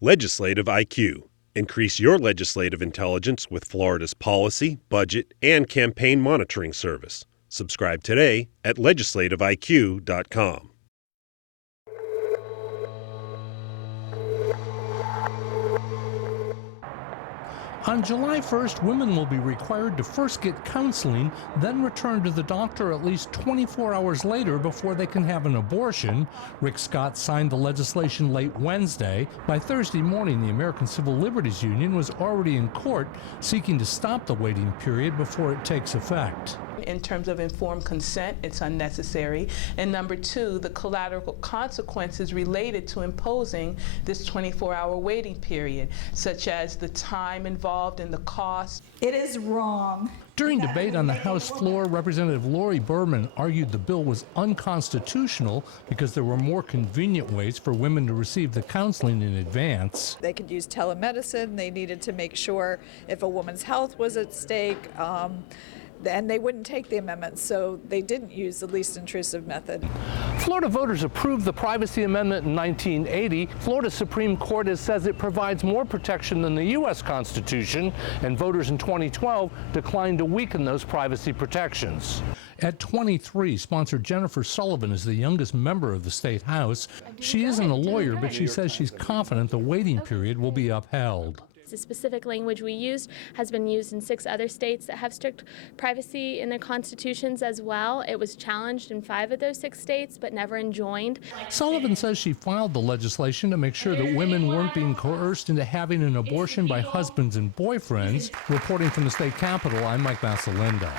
Legislative IQ. Increase your legislative intelligence with Florida's policy, budget, and campaign monitoring service. Subscribe today at legislativeiq.com. On July 1st, women will be required to first get counseling, then return to the doctor at least 24 hours later before they can have an abortion. Rick Scott signed the legislation late Wednesday. By Thursday morning, the American Civil Liberties Union was already in court seeking to stop the waiting period before it takes effect. In terms of informed consent, it's unnecessary. And number two, the collateral consequences related to imposing this 24-hour waiting period, such as the time involved and the cost. It is wrong. During debate on the House floor, Representative Lori Berman argued the bill was unconstitutional because there were more convenient ways for women to receive the counseling in advance. They could use telemedicine. They needed to make sure if a woman's health was at stake, and they wouldn't take the amendment, so they didn't use the least intrusive method. Florida voters approved the Privacy Amendment in 1980. Florida Supreme Court says it provides more protection than the U.S. Constitution, and voters in 2012 declined to weaken those privacy protections. At 23, sponsor Jennifer Sullivan is the youngest member of the State House. She isn't a lawyer, but she says she's confident the waiting period will be upheld. The specific language we used has been used in 6 other states that have strict privacy in their constitutions as well. It was challenged in 5 of those 6 states, but never enjoined. Sullivan says she filed the legislation to make sure that women weren't being coerced into having an abortion by husbands and boyfriends. Reporting from the state capitol, I'm Mike Massalinda.